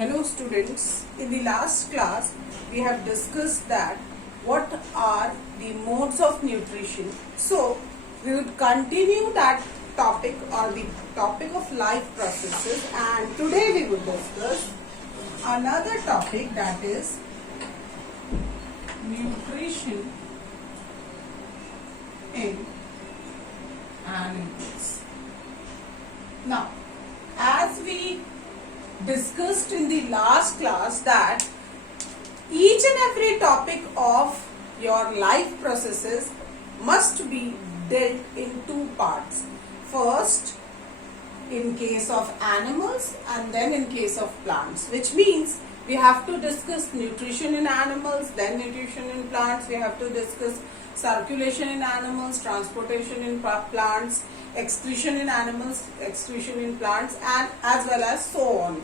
Hello students, in the last class we have discussed that what are the modes of nutrition. So we would continue that topic or the topic of life processes, and today we would discuss another topic, that is nutrition in animals. Now, as we discussed in the last class that each and every topic of your life processes must be dealt in two parts. First, in case of animals, and then in case of plants, which means we have to discuss nutrition in animals, then nutrition in plants. We have to discuss circulation in animals, transportation in plants, excretion in animals, excretion in plants, and as well as so on.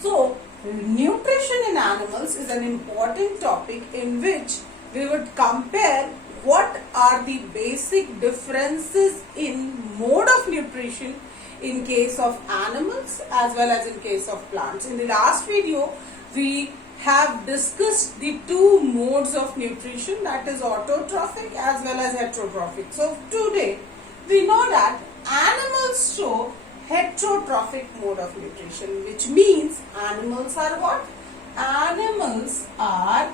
So, nutrition in animals is an important topic in which we would compare what are the basic differences in mode of nutrition in case of animals as well as in case of plants. In the last video, we have discussed the two modes of nutrition, that is autotrophic as well as heterotrophic. So today we know that animals show heterotrophic mode of nutrition, which means animals are what? Animals are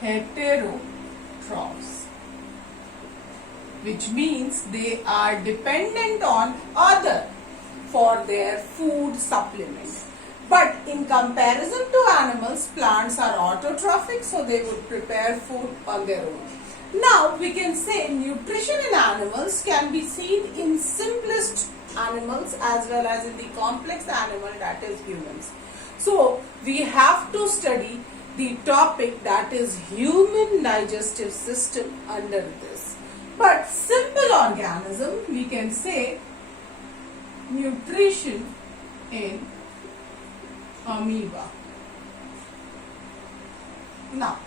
heterotrophs, which means they are dependent on other for their food supplement. But in comparison to animals, plants are autotrophic, so they would prepare food on their own. Now we can say nutrition in animals can be seen in simplest animals as well as in the complex animal, that is humans. So we have to study the topic, that is human digestive system, under this. But simple organism, we can say nutrition in amoeba. Now,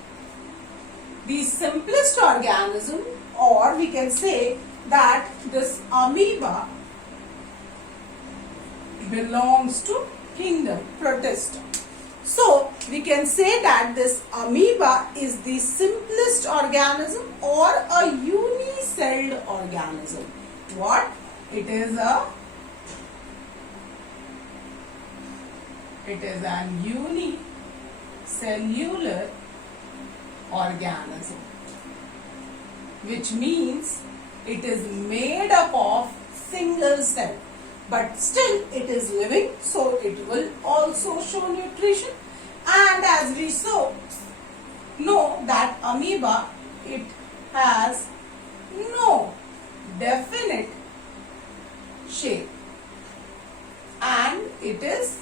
the simplest organism, or we can say that this amoeba belongs to kingdom Protista. So, we can say that this amoeba is the simplest organism or a unicelled organism. What? It is an unicellular organism, which means it is made up of single cell, but still it is living, so it will also show nutrition. And as we know that amoeba, it has no definite shape and it is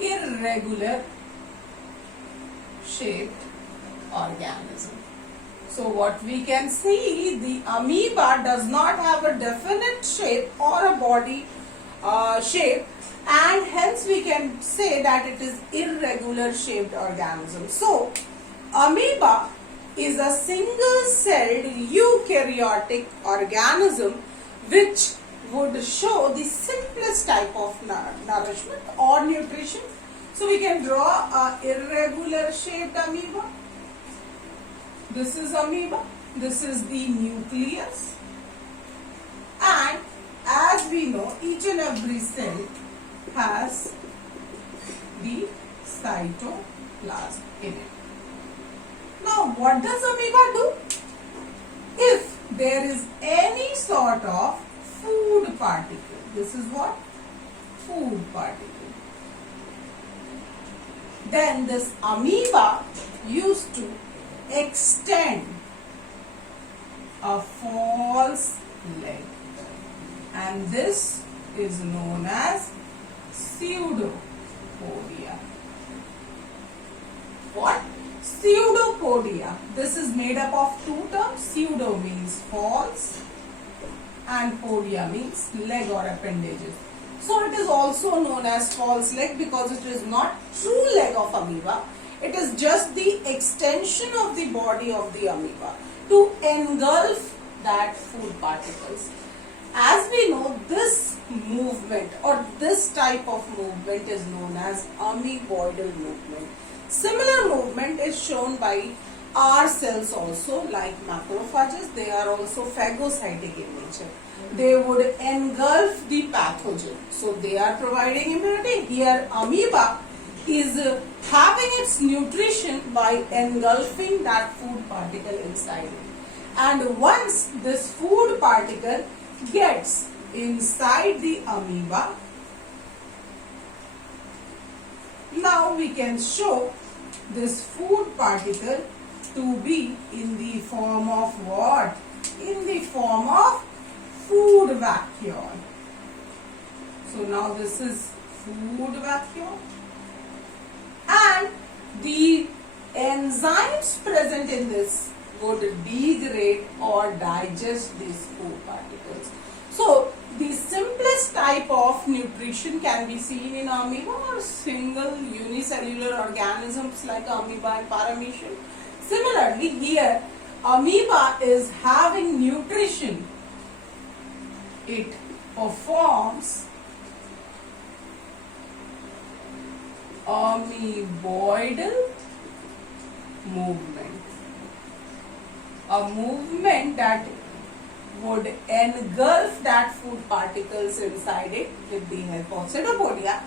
irregular shaped organism. So what we can see, the amoeba does not have a definite shape or a body shape, and hence we can say that it is irregular shaped organism. So amoeba is a single celled eukaryotic organism which would show the simplest type of nourishment or nutrition. So we can draw a irregular shaped amoeba. This is amoeba. This is the nucleus. And as we know, each and every cell has the cytoplasm in it. Now, what does amoeba do? If there is any sort of food particle, this is what? Food particle. Then this amoeba used to extend a false leg, and this is known as pseudopodia. What? Pseudopodia. This is made up of two terms. Pseudo means false and podia means leg or appendages. So it is also known as false leg because it is not true leg of amoeba. It is just the extension of the body of the amoeba to engulf that food particles. As we know, this movement or this type of movement is known as amoeboidal movement. Similar movement is shown by our cells also, like macrophages. They are also phagocytic in nature. They would engulf the pathogen. So they are providing immunity. Here amoeba is having its nutrition by engulfing that food particle inside it. And once this food particle gets inside the amoeba, now we can show this food particle to be in the form of what? In the form of food vacuole. So now this is food vacuole, and the enzymes present in this would degrade or digest these food particles. So the simplest type of nutrition can be seen in amoeba or single unicellular organisms like amoeba and paramecium. Similarly, here amoeba is having nutrition. It performs amoeboidal movement, a movement that would engulf that food particles inside it with the help of pseudopodia,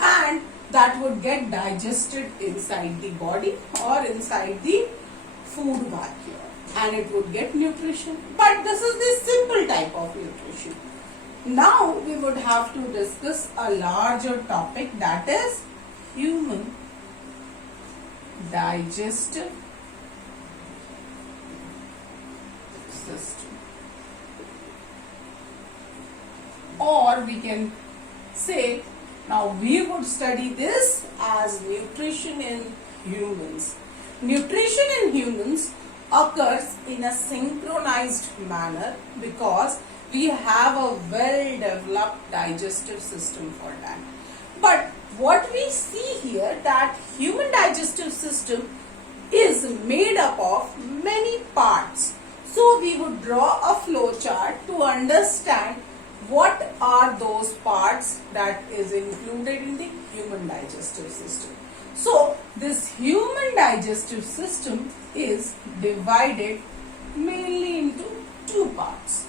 and that would get digested inside the body or inside the food vacuole, and it would get nutrition. But this is the simple type of nutrition. Now we would have to discuss a larger topic, that is human digestive system. Or we can say, now we would study this as nutrition in humans. Nutrition in humans occurs in a synchronized manner because we have a well-developed digestive system for that. But what we see here, that human digestive system is made up of many parts. So we would draw a flow chart to understand what are those parts that is included in the human digestive system. So this human digestive system is divided mainly into two parts.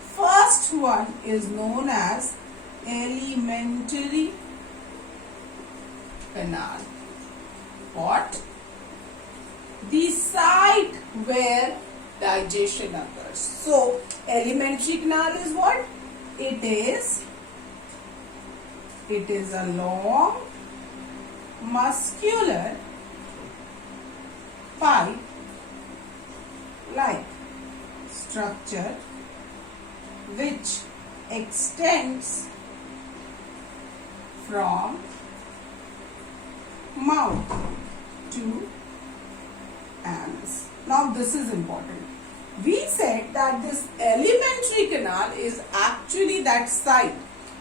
First one is known as alimentary canal. What? The site where digestion occurs. So alimentary canal is what? It is a long muscular pipe like structure which extends from mouth to anus. Now this is important. We said that this alimentary canal is actually that site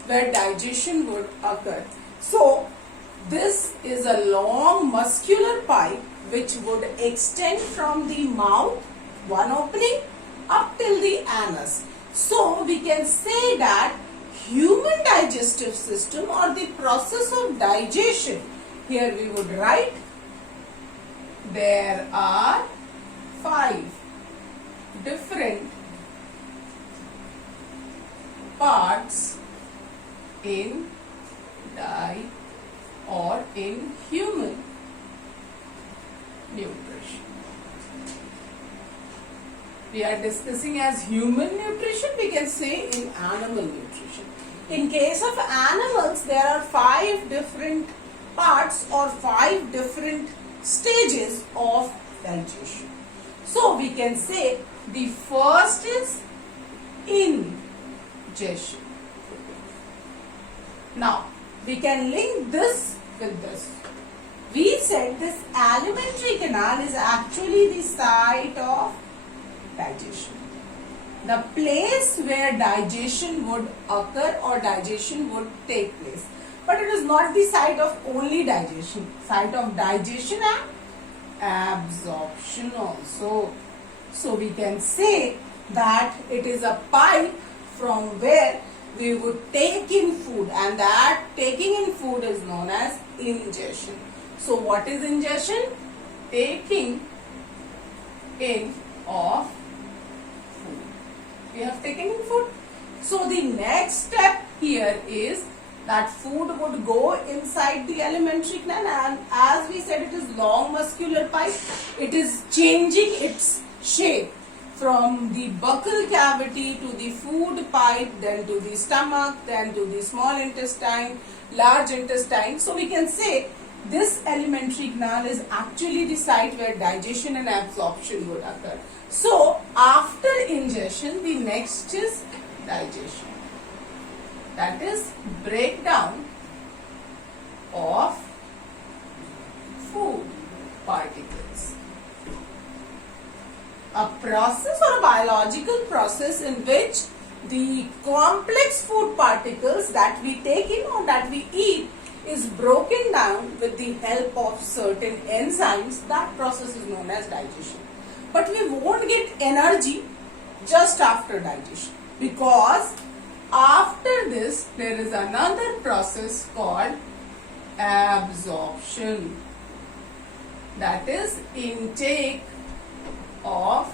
where digestion would occur. So this is a long muscular pipe which would extend from the mouth, one opening, up till the anus. So we can say that human digestive system or the process of digestion, here we would write there are 5 different parts in human nutrition. We are discussing as human nutrition, we can say in animal nutrition. In case of animals, there are 5 different parts or 5 different stages of digestion. So we can say the first is ingestion. Now we can link this with this. We said this alimentary canal is actually the site of digestion, the place where digestion would occur or digestion would take place. But it is not the site of only digestion, site of digestion and absorption also. So we can say that it is a pipe from where we would take in food, and that taking in food is known as ingestion. So what is ingestion? Taking in of food. We have taken in food. So the next step here is that food would go inside the alimentary canal, and as we said, it is long muscular pipe. It is changing its shape from the buccal cavity to the food pipe, then to the stomach, then to the small intestine, large intestine. So we can say this alimentary canal is actually the site where digestion and absorption would occur. So after ingestion, the next is digestion. That is breakdown of food particles. A process or a biological process in which the complex food particles that we take in or that we eat is broken down with the help of certain enzymes. That process is known as digestion. But we won't get energy just after digestion, because after this there is another process called absorption. That is intake of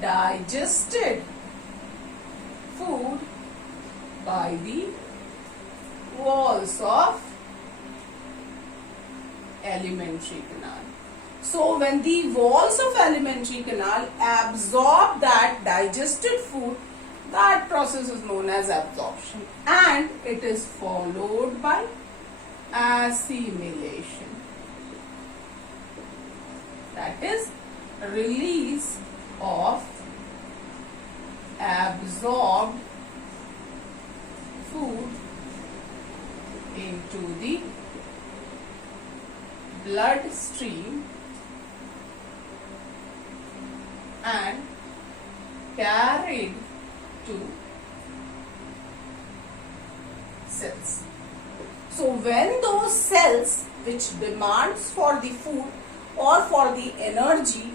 digested food by the walls of alimentary canal. So when the walls of alimentary canal absorb that digested food, that process is known as absorption, and it is followed by assimilation. That is release of absorbed food into the bloodstream and carried to cells. So when those cells which demands for the food or for the energy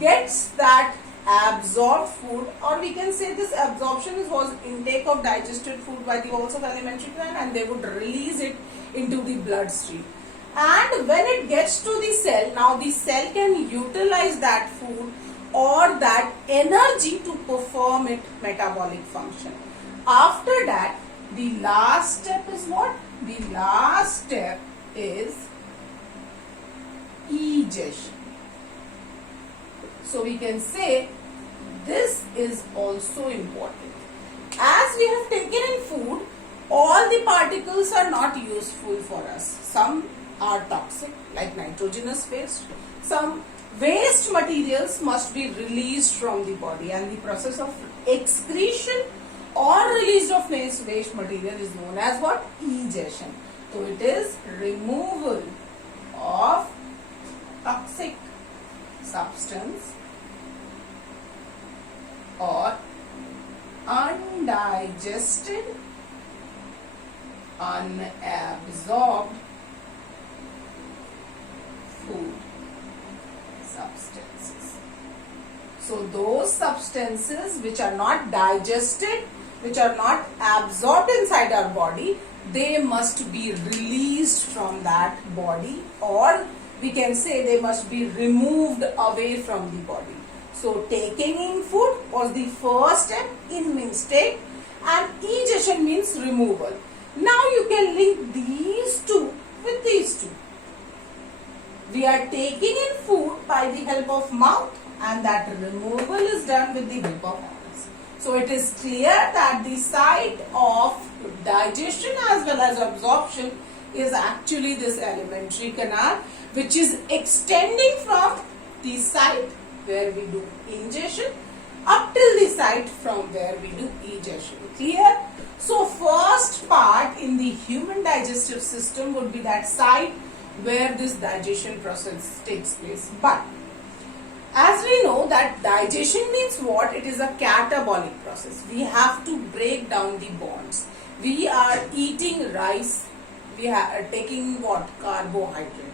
gets that absorbed food, or we can say this absorption was intake of digested food by the walls of alimentary canal, and they would release it into the bloodstream. And when it gets to the cell, now the cell can utilize that food or that energy to perform its metabolic function. After that, the last step is what? The last step is egestion. So we can say this is also important. As we have taken in food, all the particles are not useful for us. Some are toxic, like nitrogenous waste. Some waste materials must be released from the body, and the process of excretion or release of waste material is known as what? Egestion. So it is removal of toxic substance or undigested, unabsorbed food substances. So those substances which are not digested, which are not absorbed inside our body, they must be released from that body, or we can say they must be removed away from the body. So taking in food was the first step, in means take, and egestion means removal. Now you can link these two with these two. We are taking in food by the help of mouth, and that removal is done with the help of organs. So it is clear that the site of digestion as well as absorption is actually this alimentary canal, which is extending from the site where we do ingestion up till the site from where we do egestion. Clear? So first part in the human digestive system would be that site where this digestion process takes place. But as we know that digestion means what? It is a catabolic process. We have to break down the bonds. We are eating rice. We are taking what? Carbohydrate.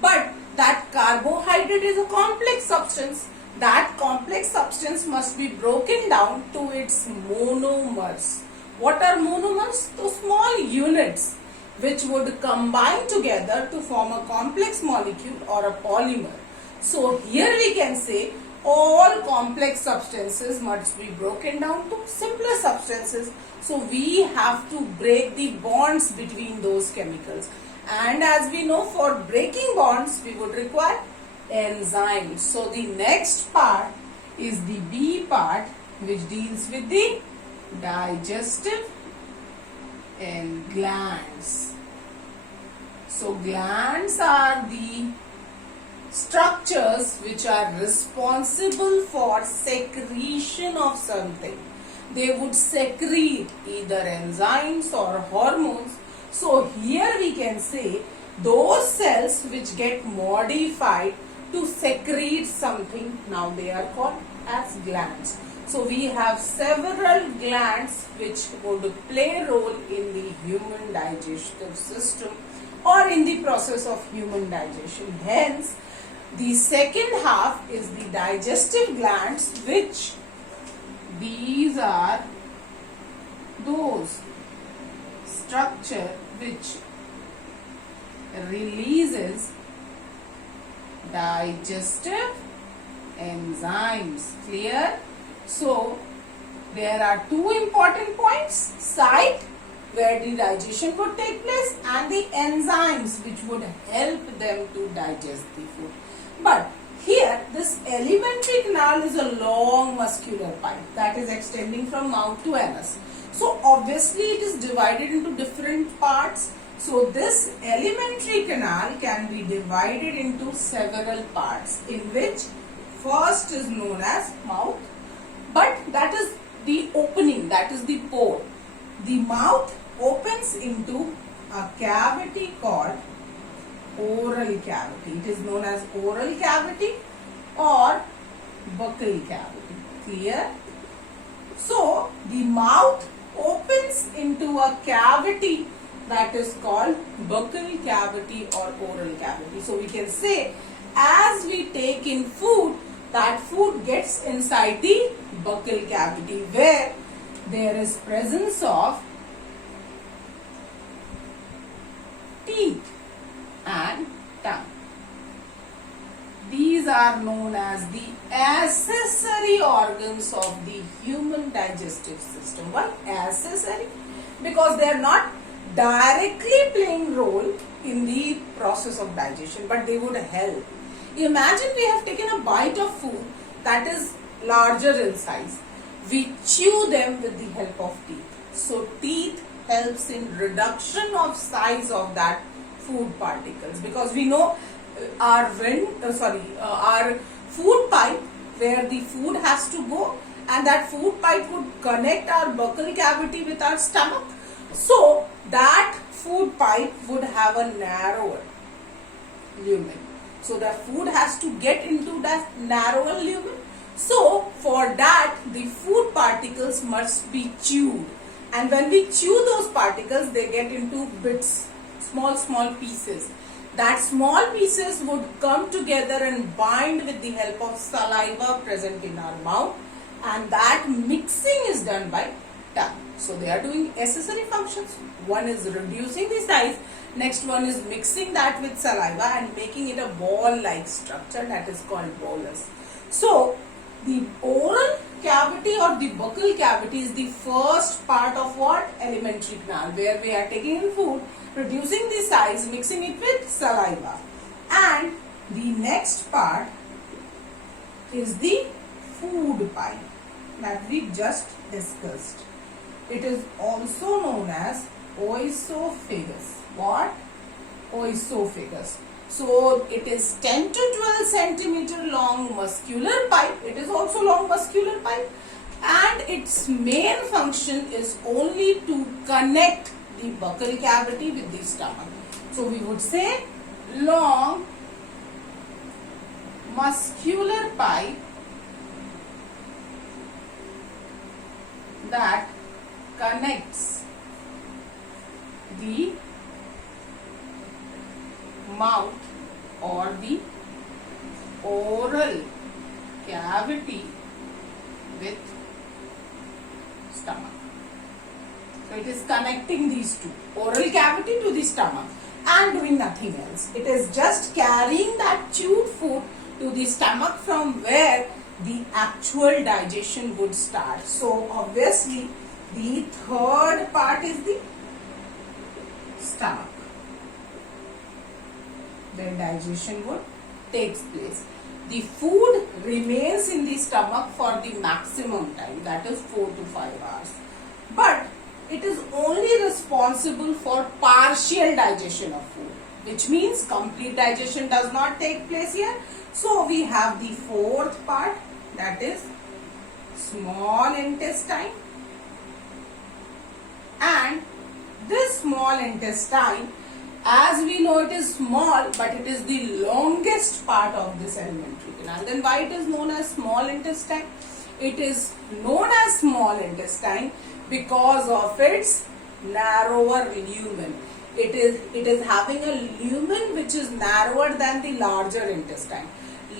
But that carbohydrate is a complex substance. That complex substance must be broken down to its monomers. What are monomers? Those small units which would combine together to form a complex molecule or a polymer. So here we can say all complex substances must be broken down to simpler substances. So we have to break the bonds between those chemicals. And as we know, for breaking bonds, we would require enzymes. So the next part is the B part, which deals with the digestive and glands. So glands are the structures which are responsible for secretion of something. They would secrete either enzymes or hormones. So here we can say those cells which get modified to secrete something, now they are called as glands. So we have several glands which would play a role in the human digestive system or in the process of human digestion. Hence, the second half is the digestive glands, which these are those structure which releases digestive enzymes. Clear? So, there are two important points: site where the digestion would take place and the enzymes which would help them to digest the food. But here this alimentary canal is a long muscular pipe that is extending from mouth to anus. So obviously it is divided into different parts. So this alimentary canal can be divided into several parts, in which first is known as mouth, but that is the opening, that is the pore. The mouth opens into a cavity called oral cavity. It is known as oral cavity or buccal cavity. Clear? So the mouth opens into a cavity that is called buccal cavity or oral cavity. So we can say as we take in food, that food gets inside the buccal cavity where there is presence of teeth and tongue. These are known as the accessory organs of the human digestive system. Why accessory? Because they are not directly playing role in the process of digestion, but they would help. Imagine we have taken a bite of food that is larger in size. We chew them with the help of teeth. So teeth helps in reduction of size of that food particles, because we know our food pipe where the food has to go, and that food pipe would connect our buccal cavity with our stomach. So that food pipe would have a narrower lumen. So the food has to get into that narrower lumen. So for that the food particles must be chewed, and when we chew those particles, they get into bits, small pieces. That small pieces would come together and bind with the help of saliva present in our mouth, and that mixing is done by tongue. So they are doing accessory functions. One is reducing the size, next one is mixing that with saliva and making it a ball-like structure, that is called bolus. So the oral cavity or the buccal cavity is the first part of what? Alimentary canal, where we are taking in food, reducing the size, mixing it with saliva. And the next part is the food pipe that we just discussed. It is also known as oesophagus. What? Oesophagus. So it is 10 to 12 centimeter long muscular pipe. It is also long muscular pipe, and its main function is only to connect the buccal cavity with the stomach. So we would say long muscular pipe that connects the mouth or the oral cavity with stomach. So it is connecting these two, oral cavity to the stomach, and doing nothing else. It is just carrying that chewed food to the stomach from where the actual digestion would start. So obviously the third part is the stomach. Then digestion would take place. The food remains in the stomach for the maximum time, that is 4 to 5 hours. But it is only responsible for partial digestion of food, which means complete digestion does not take place here. So we have the fourth part, that is small intestine. And this small intestine, as we know, it is small, but it is the longest part of this alimentary canal. Then why it is known as small intestine? It is known as small intestine because of its narrower lumen. It is having a lumen which is narrower than the larger intestine.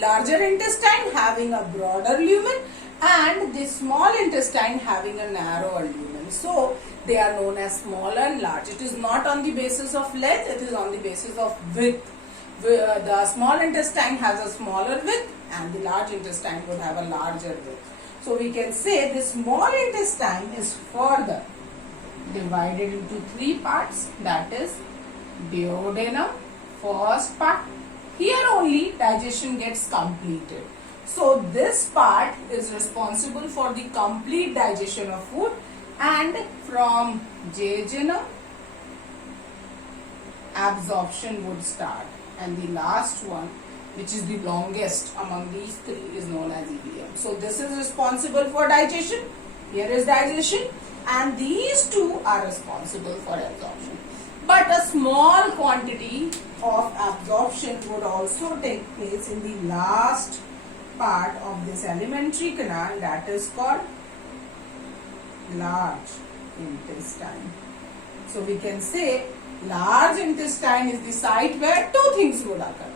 Larger intestine having a broader lumen and the small intestine having a narrower lumen. So they are known as small and large. It is not on the basis of length, it is on the basis of width. The small intestine has a smaller width and the large intestine would have a larger width. So we can say the small intestine is further divided into 3 parts, that is duodenum, first part. Here only digestion gets completed. So this part is responsible for the complete digestion of food, and from jejunum absorption would start, and the last one, which is the longest among these 3, is known as ileum. So this is responsible for digestion, here is digestion, and these 2 are responsible for absorption. But a small quantity of absorption would also take place in the last part of this alimentary canal, that is called large intestine. So we can say large intestine is the site where 2 things would occur.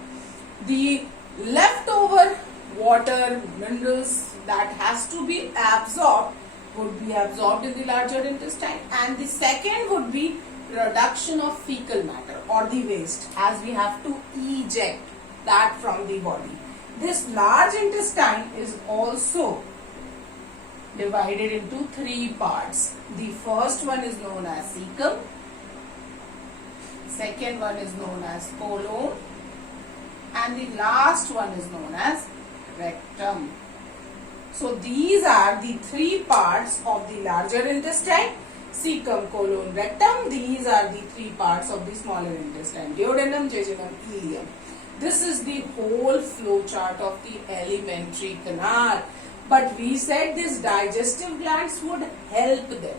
The leftover water, minerals that has to be absorbed would be absorbed in the larger intestine, and the second would be production of fecal matter or the waste, as we have to eject that from the body. This large intestine is also divided into 3 parts. The first one is known as cecum, second one is known as colon, and the last one is known as rectum. So these are the 3 parts of the larger intestine: cecum, colon, rectum. These are the 3 parts of the smaller intestine: duodenum, jejunum, ileum. This is the whole flow chart of the alimentary canal. But we said these digestive glands would help them.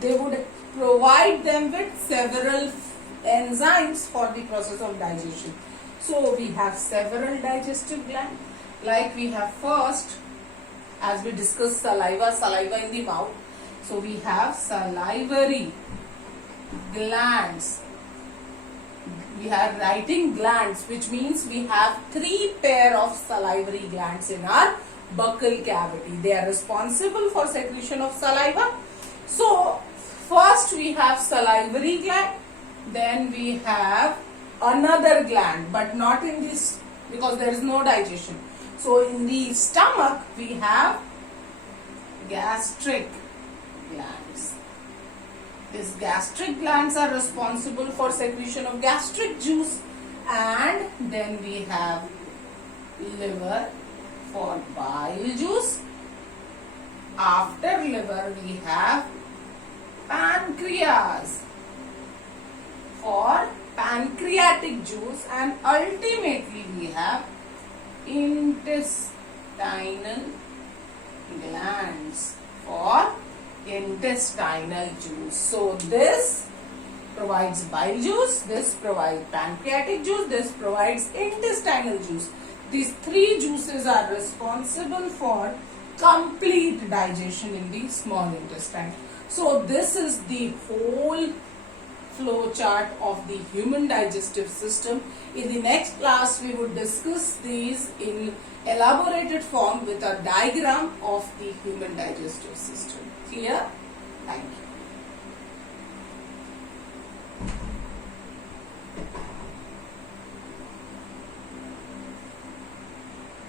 They would provide them with several enzymes for the process of digestion. So we have several digestive glands. Like we have first, as we discussed, saliva in the mouth. So we have salivary glands. We are writing glands, which means we have 3 pair of salivary glands in our buccal cavity. They are responsible for secretion of saliva. So first we have salivary gland, then we have another gland, but not in this because there is no digestion. So in the stomach we have gastric glands. These gastric glands are responsible for secretion of gastric juice, and then we have liver for bile juice. After liver we have pancreas for pancreatic juice, and ultimately we have intestinal glands for intestinal juice. So this provides bile juice, this provides pancreatic juice, this provides intestinal juice. These 3 juices are responsible for complete digestion in the small intestine. So this is the whole flow chart of the human digestive system. In the next class we would discuss these in elaborated form with a diagram of the human digestive system. Clear? Thank you.